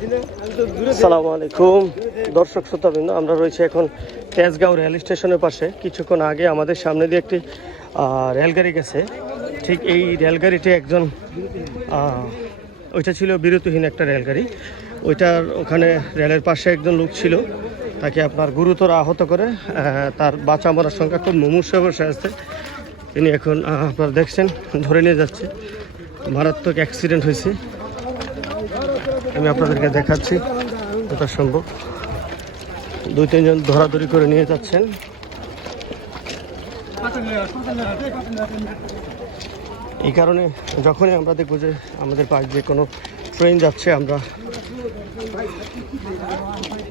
আসসালামু আলাইকুম দর্শক শ্রোতাবৃন্দ, আমরা রয়েছে এখন তেজগাঁও রেল স্টেশনের পাশে। কিছুক্ষণ আগে আমাদের সামনে দিয়ে একটি রেলগাড়ি গেছে। ঠিক এই রেলগাড়িটি একজন ওইটা ছিল বিরতিহীন একটা রেলগাড়ি। ওইটার ওখানে রেলের পাশে একজন লোক ছিল, তাকে আপনার গুরুতর আহত করে তার বাঁচা মরার সংখ্যা খুব মুমূর্ষু বসে আছে। তিনি এখন আপনারা দেখছেন ধরে নিয়ে যাচ্ছে। মারাত্মক অ্যাক্সিডেন্ট হয়েছে, আমি আপনাদেরকে দেখাচ্ছি যথা সম্ভব। 2-3 জন ধরাধরি করে নিয়ে যাচ্ছেন। এই কারণে যখনই আমরা দেখবো যে আমাদের পাশ দিয়ে কোনো ট্রেন যাচ্ছে, আমরা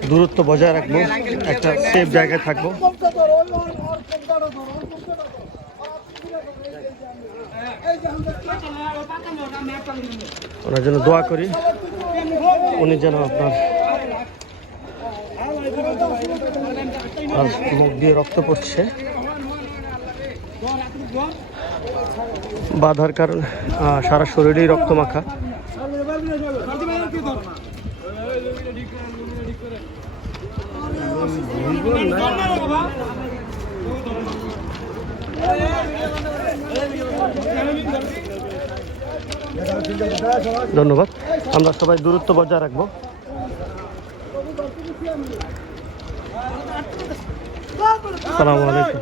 দূরত্ব বজায় রাখবো, একটা সেফ জায়গায় থাকবো। ওনার জন্য দোয়া করি, উনি যেন আপনার মুখ দিয়ে রক্ত পড়ছে, বাধার কারণে সারা শরীরেই রক্ত মাখা। ধন্যবাদ। আমরা সবাই দূরত্ব বজায় রাখবো। আসসালামু আলাইকুম।